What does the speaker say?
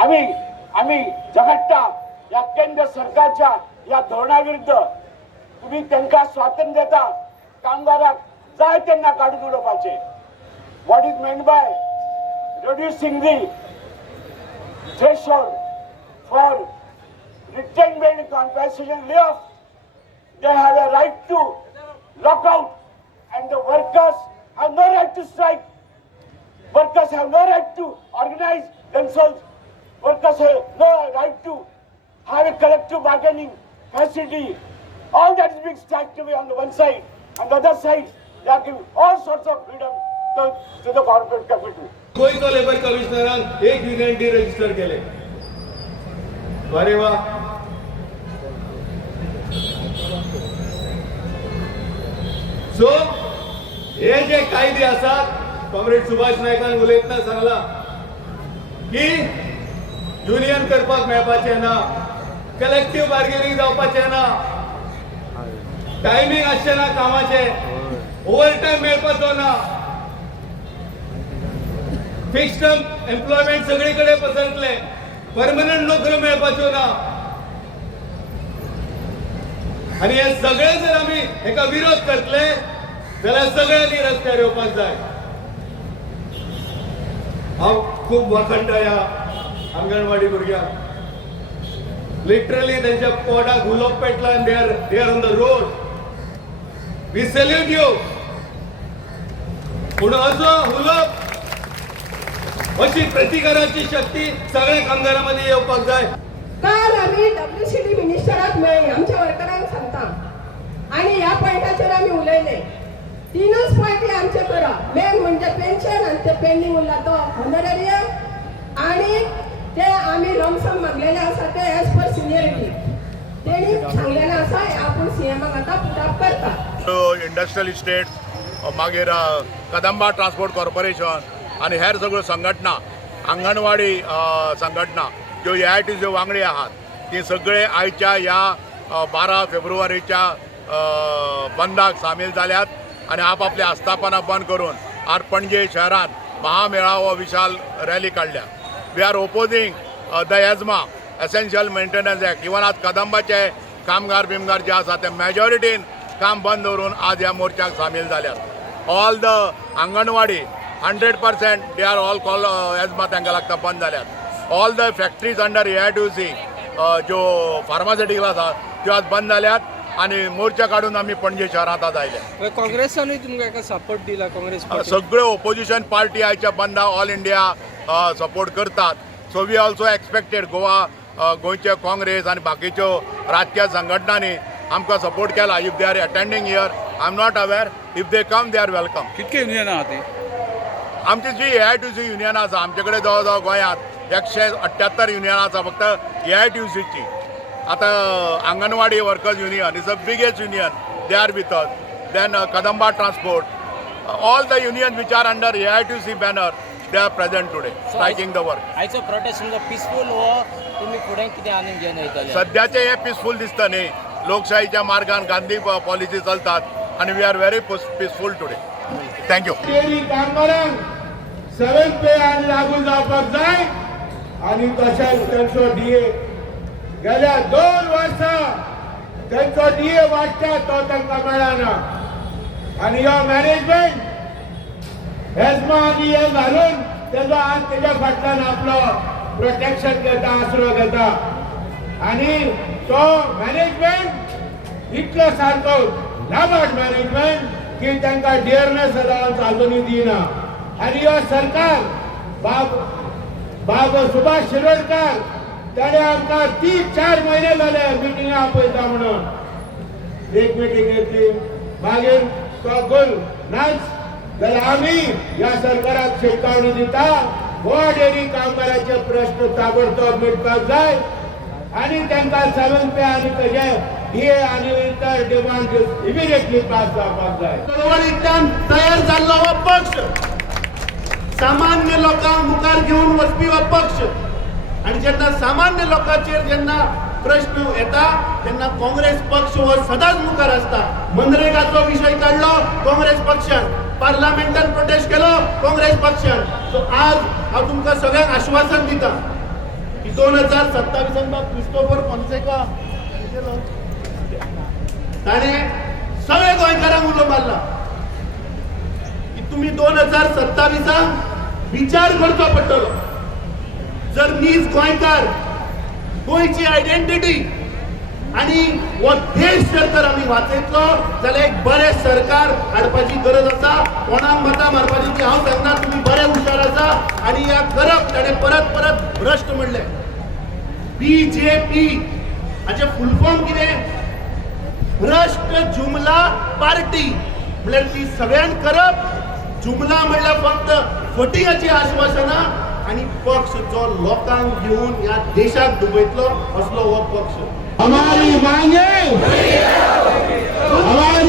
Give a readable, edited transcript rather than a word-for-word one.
आम्ही झगडटा या केंद्र सरकारच्या या धोरणाविरुद्ध तुम्ही त्यांना स्वातंत्र्य देता कामगाराक जाय त्यांना काढून उडोवपाचे. What is meant by reducing the threshold for retained compensation layoff? They have a right to lock out and the workers have no right to strike. Workers have no right to organize themselves. Workers have no right to have a collective bargaining facility. All that is being stacked away on the one side. On the other side, they are giving all sorts of freedom to the corporate capital. कोई तो labour कमिशनरान एक union register केले. अरे वा. So हे जे कायदे आसात कॉम्रेड सुभाष नायकान उलयतना सांगला की युनियन करपाक मेळपाचे ना, कलेक्टिव्ह बार्गेनिंग जावपाचे ना, टायमिंग आसचे ना कामाचे, ओव्हर टाइम मेळपाचो ना, फिक्स्ड एम्प्लॉयमेंट सगळीकडे पसरतले, परमनंट नोकरी मेळपाच्यो ना. आणि हे सगळे जर आम्ही एका विरोध करतले जाल्यार सगळ्यांनी रस्त्यार येवपाक जाय. हांव खूब वखणटा ह्या अंगणवाडी भुरग्यांक. लिटरली त्यांच्या पोटाक उलोवप पेटला आनी they are on the road. We salute you. पूण असो उलोवप अशी प्रतिकाराची शक्ती सगळ्या कामगारांमध्ये येवपाक जाय. काल आम्ही WCD मिनिस्टराक मेळ्ळी, आमच्या वर्करांक सांगता, आणि ह्या पॉयंटाचेर आम्ही उलयले. तीनच पॉयंट आमचे करा. मेन म्हणजे पेन्शन आणि ते पेंडिंग उरला तो हॉनरेरियम, आणि ते आम्ही लमसम मागलेले आसा ते एज पर सिनियरिटी. तेणी सांगलेले आसा आपण सीएमाक आता पुटअप करता. इंडस्ट्रियल इस्टेट मागीर कदंबा ट्रान्सपोर्ट कॉर्पोरेशन आणि हेर सगळ्यो संघटना, अंगणवाडी संघटना ज्यो AITC वांगडी आहात ती सगळे आयच्या ह्या 12 फेब्रुवारीच्या बंदाक सामील जाल्यात आणि आपापल्या आस्थापना बंद करून आज पणजे शहरात महामेळावो विशाल रॅली काढल्या. We are opposing the ESMA essential maintenance act. Even आज कदंबाचे कामगार बिमगार जे आसा ते मेजॉरिटीन काम बंद दवरून आज ह्या मोर्चाक सामील जाल्यात. All the anganwadi 100% they are all call asthma तांकां लागता बंद जाल्यात. All the factories under AITC ज्यो फार्मास्युटिकल आसा त्यो आज बंद जाल्यात आणि मोर्चा काढून आम्ही पणजे शहरात आज आयले. काँग्रेसानूय तुमकां एका सपोर्ट दिला. काँग्रेस सगळ्यो ओपोजिशन पार्टी आयच्या बंदा ऑल इंडिया सपोर्ट करतात. सो वी ऑल्सो एक्सपेक्टेड गोंयचे काँग्रेस आणि बाकीच्यो राजकीय संघटनांनी आमकां सपोर्ट केला. If they are attending here I am not aware. If they come they are welcome. कितके युनियन आहात ती? आमची जी AITC युनियन आसा आमचे कडेन जवळ जवळ गोंयांत 178 युनियन आसा फक्त AITCची. आता anganwadi workers union is the biggest union. They are with us. Then Kadamba transport, all the union which are under AITC banner they are present today striking the work. आयचो प्रोटेस्ट तुमचो पिसफूल हो तुम्ही फुडें कितें आनी घेवन वयतले? सध्याचे हे पिसफूल दिसता न्ही. लोकशाहीच्या मार्गान गांधी पॉलिसी चलतात आणि we are very peaceful today. Thank you. कामगारांक 7th पे आनी लागू जावपाक जाय आणि तशेंच तांचो DA गेल्या 2 वर्सां तांचो DA वाडटा तो तांकां मेळना. आणि हो मॅनेजमेंट एजमा आनी हे घालून तेजो आज तेज्या फाटल्यान आपलो प्रोटेक्शन घेता, आसरो घेता. आणि तो मॅनेजमेंट इतलो सारको लाबाड मॅनेजमेंट की तांकां डियरनेस अलावन्स अजूनय दिना. आणि हो सरकार बाब सुभाष शिरोडकर ताणे आमकां 3-4 महिने जाले मिटिंगा आपयता म्हणून. एक मिटींग घेतली मागीर तो गोल नाच जाल्यार आमी ह्या सरकाराक शिटकावणी दिता. हो डेरी कामगारांचे प्रश्न ताबडतोब मिटपाक जाय आणि तांकां 7th पे आनी तेजे DA आनी इतर डिमांड इमिडिएटली पास जावपाक जाय. चळवळींतल्यान तयार जाल्लो हो पक्ष सामान्य लोकांक मुखार घेऊन वचपी हो पक्ष. आणि जेन्ना सामान्य लोकांचेर जेन्ना प्रश्न येता तेन्ना काँग्रेस पक्ष हो सदांच मुखार आसता. मनरेगाचो विशय काढलो काँग्रेस पक्षान, पार्लमेंटान प्रोटेस्ट केलो काँग्रेस पक्षान. सो आज हांव तुमकां सगळ्यांक आश्वासन दिता की 2027 क्रिस्टोफर फॉन्सेका ताणे सगळे गोंयकारांक उलो मारला की तुम्ही 2027 विचार करचो पडटलो. जर मीच गोंयकार गोंयची आयडेंटिटी आणि हो देश जर आम्ही वाचयतलो जाल्यार एक बरें सरकार हाडपाची गरज आसा. कोणाक मतां मारपाची ती हांव सांगना, तुम्ही बरे हुशार आसा आणि या करप ताणें परत परत भ्रष्ट म्हणलें. BJP हाचे फुल फॉर्म कितें? भ्रष्ट जुमला पार्टी. म्हणल्यार ती सगळ्यांक करप. जुमला म्हणल्यार फक्त फटिंगाची आश्वासनां आणि पक्ष जो लोकांक घेऊन या देशाक डुबयतलो असलो हो पक्ष. हमारी मांगे हमारे